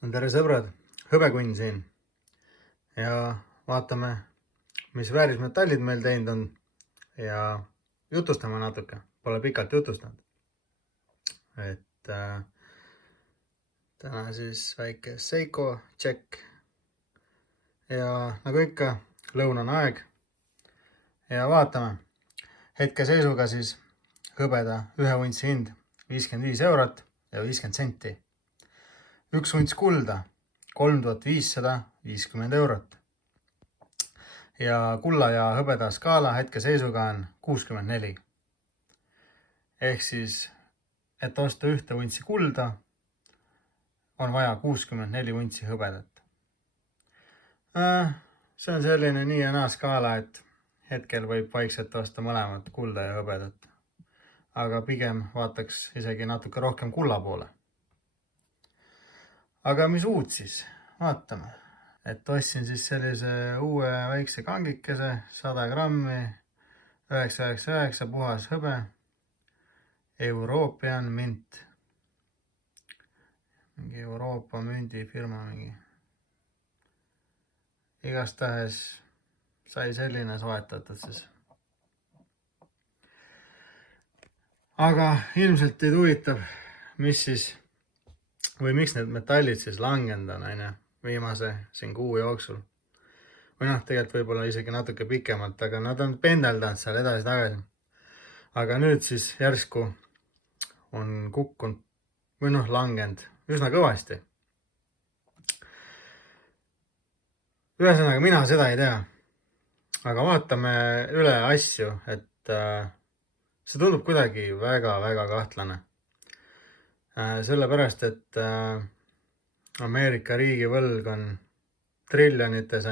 Tere sõbrad, hõbekunn siin ja vaatame, mis väärismetallid meil teinud on ja jutustame natuke, pole pikalt jutustanud. Täna siis väike Seiko tšekk ja nagu ikka, lõunane aeg ja vaatame. Hetke seisuga siis hõbeda 1 untsi hind 55 eurot ja 50 senti. 1 unts kulda 3550 eurot. Ja kulla ja hõbeda skaala hetke seisuga on 64. Ehk siis, et osta 1 untsi kulda, on vaja 64 untsi hõbedat. See on selline nii ja naa skaala, et hetkel võib vaikselt osta mõlemat kulda ja hõbedat. Aga pigem vaataks isegi natuke rohkem kulla poole. Aga mis uut siis? Vaatame. Et ostsin siis sellise uue väikse kangikese, 100 grammi, 999 puhas hõbe, European Mint. Mingi Euroopa mündifirma mingi. Igastahes sai selline soetatud siis. Aga ilmselt teid huvitab, mis siis või miks need metallid siis langenud on viimase siin kuu jooksul. Või tegelikult võib-olla isegi natuke pikemalt, aga nad on pendeldanud seal edasi-tagasi. Aga nüüd siis järsku on kukkunud või langenud üsna kõvasti. Ühesõnaga, mina seda ei tea. Aga vaatame üle asju, et see tundub kuidagi väga-väga kahtlane. Sellepärast, et Ameerika riigivõlg on triljonites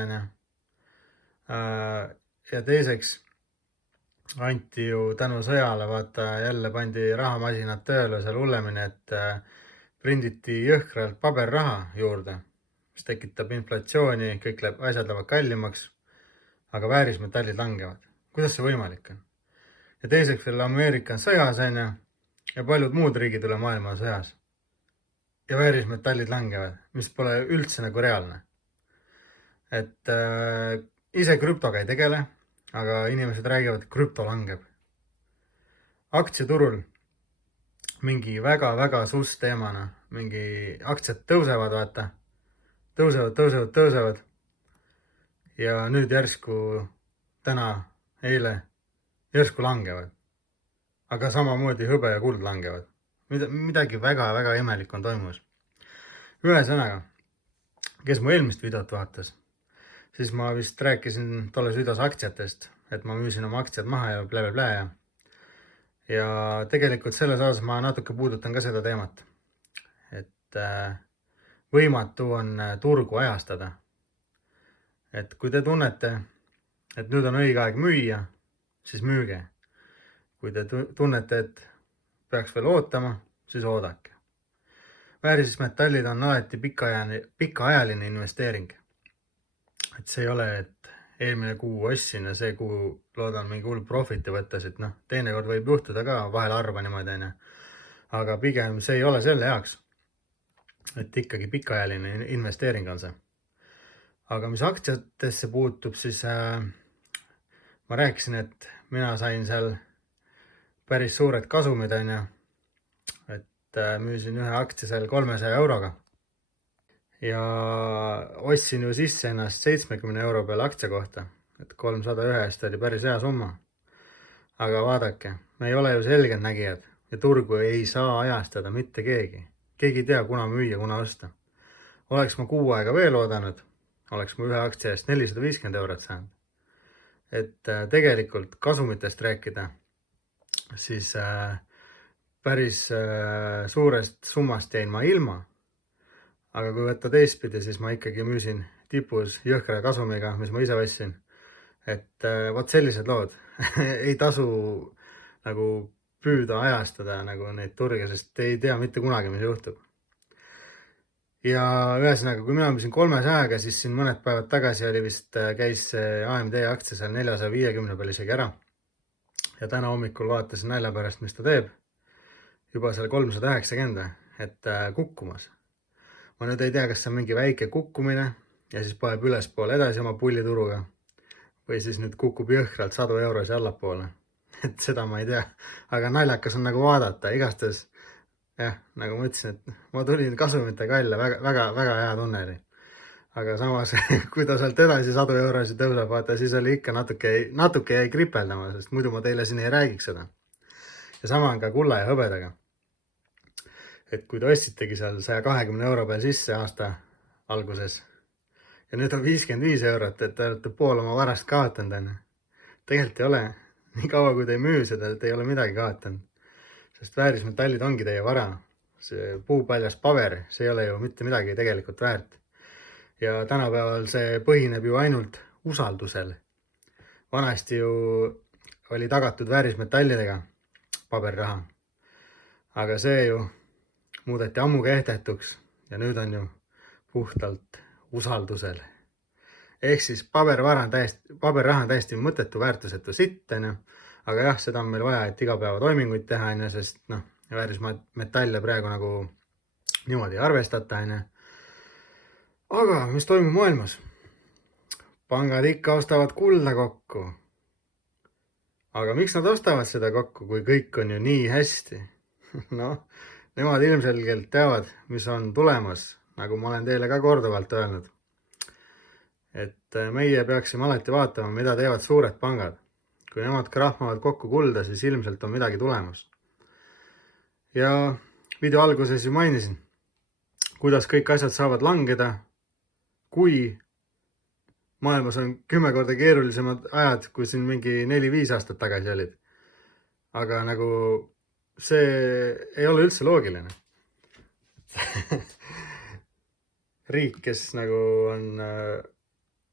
ja teiseks anti ju tänu sõjale, vaata jälle pandi rahamasinad tööle seal hullemini, et prinditi jõhkralt paberraha juurde, mis tekitab inflatsiooni, kõik asjad lähevad kallimaks, aga väärismetallid langevad. Kuidas see võimalik on? Ja teiseks veel Ameerika on sõjas ja paljud muud riigid üle maailma on sõjas. Ja väärismetallid langevad, mis pole üldse nagu reaalne. Et ise krüptoga ei tegele, aga inimesed räägivad, et krüpto langeb. Aktsiaturul mingi väga-väga sus teemana, mingi aktsiad tõusevad, vaata. Tõusevad. Ja nüüd järsku täna, eile, järsku langevad. Aga samamoodi hõbe ja kuld langevad. Midagi väga-väga imelik on toimus. Ühesõnaga, kes mu eelmist videot vaatas, siis ma vist rääkisin tolles videos aktsiatest, et ma müüsin oma aktsiad maha ja blä. Ja tegelikult selles osas ma natuke puudutan ka seda teemat. Et võimatu on turgu ajastada. Et kui te tunnete, et nüüd on õige aeg müüa, siis müüge. Kui te tunnete, et peaks veel ootama, siis oodake. Väärismetallid on alati pikaajaline investeering. Et see ei ole, et eelmine kuu ostsin ja see kuu loodan mingi hull profiti võttes, et teinekord võib juhtuda ka vahel arva niimoodi. Aga pigem see ei ole selle jaoks, et ikkagi pikaajaline investeering on see. Aga mis aktsiatesse puutub, siis ma rääkisin, et mina sain seal päris suured kasumid et müüsin ühe aktsia seal 300 euroga. Ja ostsin ju sisse ennast 70 euro peale aktsia kohta, et 301 oli päris hea summa. Aga vaadake, me ei ole ju selgeltnägijad ja turgu ei saa ajastada mitte keegi. Keegi ei tea, kuna müüa, kuna osta. Oleks ma kuu aega veel oodanud, oleks ma ühe aktsia eest 450 eurot saanud. Et tegelikult kasumitest rääkida, siis päris suurest summast jäin ma ilma. Aga kui võtta teistpidi, siis ma ikkagi müüsin tipus jõhkra kasumiga, mis ma ise ostsin. Et vot sellised lood. Ei tasu nagu püüda ajastada nagu neid turge, sest ei tea mitte kunagi, mis juhtub. Ja ühesõnaga, kui mina müüsin 300-ga, siis siin mõned päevad tagasi oli vist käis AMD aktsia seal 450 peal isegi ära. Ja täna hommikul vaatasin nalja pärast, mis ta teeb. Juba seal 390, et kukkumas. ma nüüd ei tea, kas see on mingi väike kukkumine ja siis paneb ülespoole edasi oma pullituruga või siis nüüd kukub jõhkralt 100 eurosi allapoole. Et seda ma ei tea, aga naljakas on nagu vaadata, igastahes jah, nagu ma ütlesin, et ma tulin kasumitega välja, väga hea tunne oli. Aga samas, kui ta sealt edasi 100 eurosi tõuseb, vaata, siis oli ikka natuke jäi kripeldama, sest muidu ma teile siin ei räägiks seda. Ja sama on ka kulla ja hõbedaga. Et kui te ostitegi seal 120 euro peal sisse aasta alguses ja nüüd on 55 eurot, et te olete pool oma varast kaotanud, on. Tegelikult ei ole, nii kaua kui te ei müü seda, et ei ole midagi kaotanud. Sest väärismetallid ongi teie vara. See puupaljas paber, see ei ole ju mitte midagi tegelikult väärt. Ja tänapäeval see põhineb ju ainult usaldusel. Vanasti ju oli tagatud väärismetallidega paberraha. Aga see ju muudeti ammu kehtetuks ja nüüd on ju puhtalt usaldusel. Ehk siis paberraha on täiesti mõttetu, väärtusetu sitt, aga jah, seda on meil vaja, et igapäeva toiminguid teha, sest väärismetalle praegu nagu niimoodi ei arvestata. Aga mis toimub maailmas? Pangad ikka ostavad kulda kokku. Aga miks nad ostavad seda kokku, kui kõik on ju nii hästi? Noh, nemad ilmselgelt teavad, mis on tulemas, nagu ma olen teile ka korduvalt öelnud. Et meie peaksime alati vaatama, mida teevad suured pangad. Kui nemad krahmavad kokku kulda, siis ilmselt on midagi tulemas. Ja video alguses ju mainisin, kuidas kõik asjad saavad langeda, kui maailmas on 10 korda keerulisemad ajad, kui siin mingi 4-5 aastat tagasi olid. Aga nagu see ei ole üldse loogiline. Riik, kes nagu on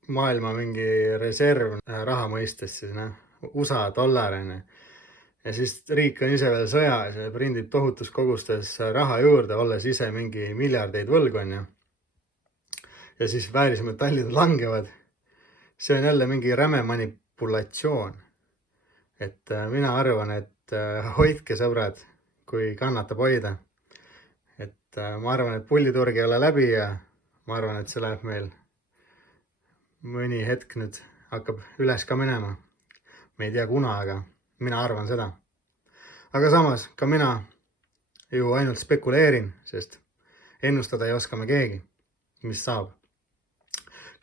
maailma mingi reserv raha mõistes, siis USA dollarine. Ja siis riik on ise veel sõjas ja prindib tohutus kogustes raha juurde, olles ise mingi miljardeid võlgu. Ja siis väärismetallid langevad. See on jälle mingi räme manipulatsioon. Et mina arvan, et hoidke sõbrad, kui kannatab hoida. Et ma arvan, et pulliturg ei ole läbi ja ma arvan, et see läheb meil mõni hetk nüüd hakkab üles ka minema. Me ei tea kuna, aga mina arvan seda. Aga samas ka mina ju ainult spekuleerin, sest ennustada ei oska me keegi, mis saab.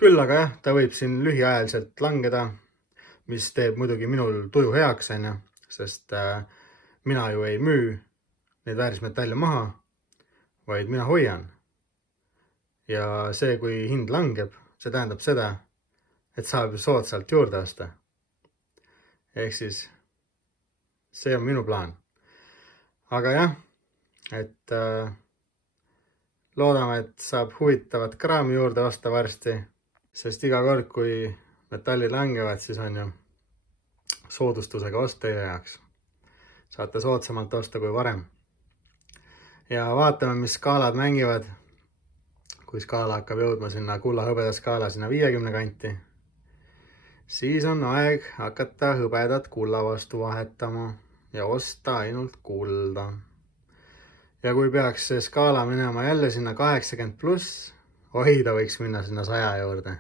Küll aga jah, ta võib siin lühiajaliselt langeda, mis teeb muidugi minul tuju heaks, sest mina ju ei müü neid väärismetalle maha, vaid mina hoian. Ja see, kui hind langeb, see tähendab seda, et saab soodsalt juurde osta. Ehk siis see on minu plaan. Aga jah, et loodame, et saab huvitavat kraami juurde osta varsti, sest iga kord, kui metallid langevad, siis on ju soodustusega ost teie jaoks. Saate soodsamalt osta kui varem. Ja vaatame, mis skaalad mängivad. Kui skaala hakkab jõudma sinna kulla-hõbeda skaala sinna 50 kanti, siis on aeg hakata hõbedat kulla vastu vahetama ja osta ainult kulda. Ja kui peaks see skaala minema jälle sinna 80+, oi, ta võiks minna sinna 100 juurde.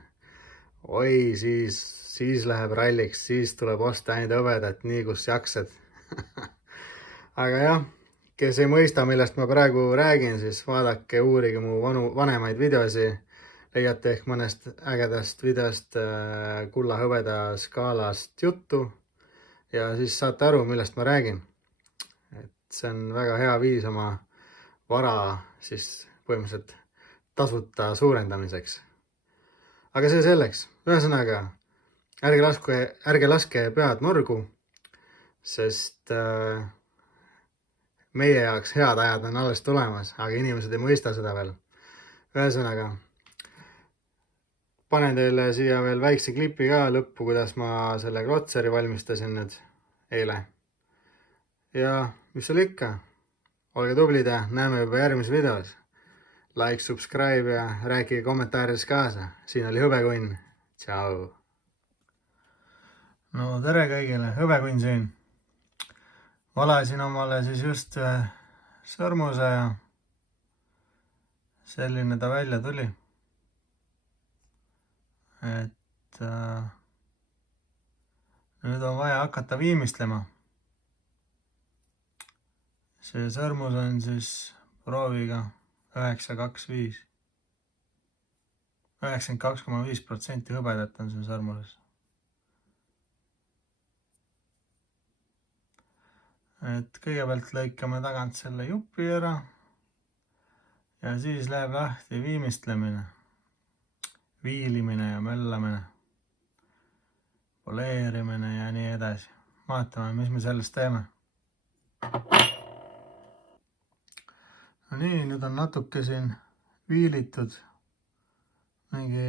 Oi, siis läheb ralliks, siis tuleb osta ainult hõbedat, nii kus jaksad. Aga jah, kes ei mõista, millest ma praegu räägin, siis vaadake, uurige mu vanemaid videosi. Leiate ehk mõnest ägedast videost kulla-hõbeda skaalast juttu ja siis saate aru, millest ma räägin. Et see on väga hea viis oma vara siis põhimõtteliselt tasuta suurendamiseks. Aga see selleks. Ühesõnaga, ärge laske pead norgu, sest meie jaoks head ajad on alles tulemas, aga inimesed ei mõista seda veel. Ühesõnaga, panen teile siia veel väikse klipi ka lõppu, kuidas ma selle klotseri valmistasin nüüd eile. Ja mis seal ikka? Olge tublid ja näeme juba järgmises videos. Like, subscribe ja rääkige kommentaarides kaasa. Siin oli Hõbekunn. Tšau! No tere kõigile, Hõbekunn siin. Valasin omale siis just sõrmuse ja selline ta välja tuli. Et nüüd on vaja hakata viimistlema. See sõrmus on siis prooviga 925. 92,5% hõbedat on siin sõrmuses. Et kõigepealt lõikame tagant selle jupi ära ja siis läheb lahti viimistlemine, viilimine ja möllamine, poleerimine ja nii edasi. Vaatame, mis me sellest teeme. No nii, nüüd on natuke siin viilitud. Mingi,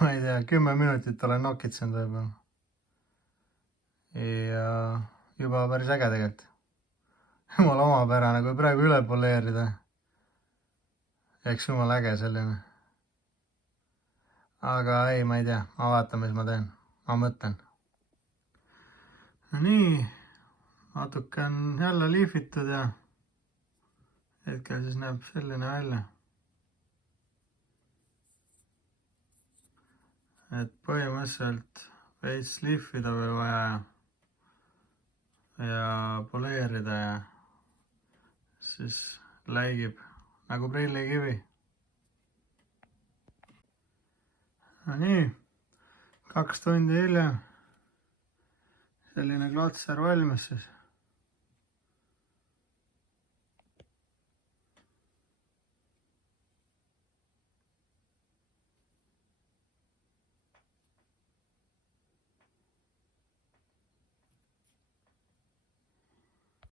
ma ei tea, 10 minutit olen nokitsenud võib-olla. Ja juba päris äge tegelikult. Jumala omapärane, kui praegu üle poleerida. Eks jumala äge selline. Aga ei, ma ei tea, ma vaatan, mis ma teen. Ma mõtlen. No nii, natuke on jälle liifitud ja hetkel siis näeb selline välja. Et põhimõtteliselt veits liifida veel vaja ja poleerida ja siis läigib nagu prillikivi. No nii, 2 tundi hiljem selline klotser valmis siis.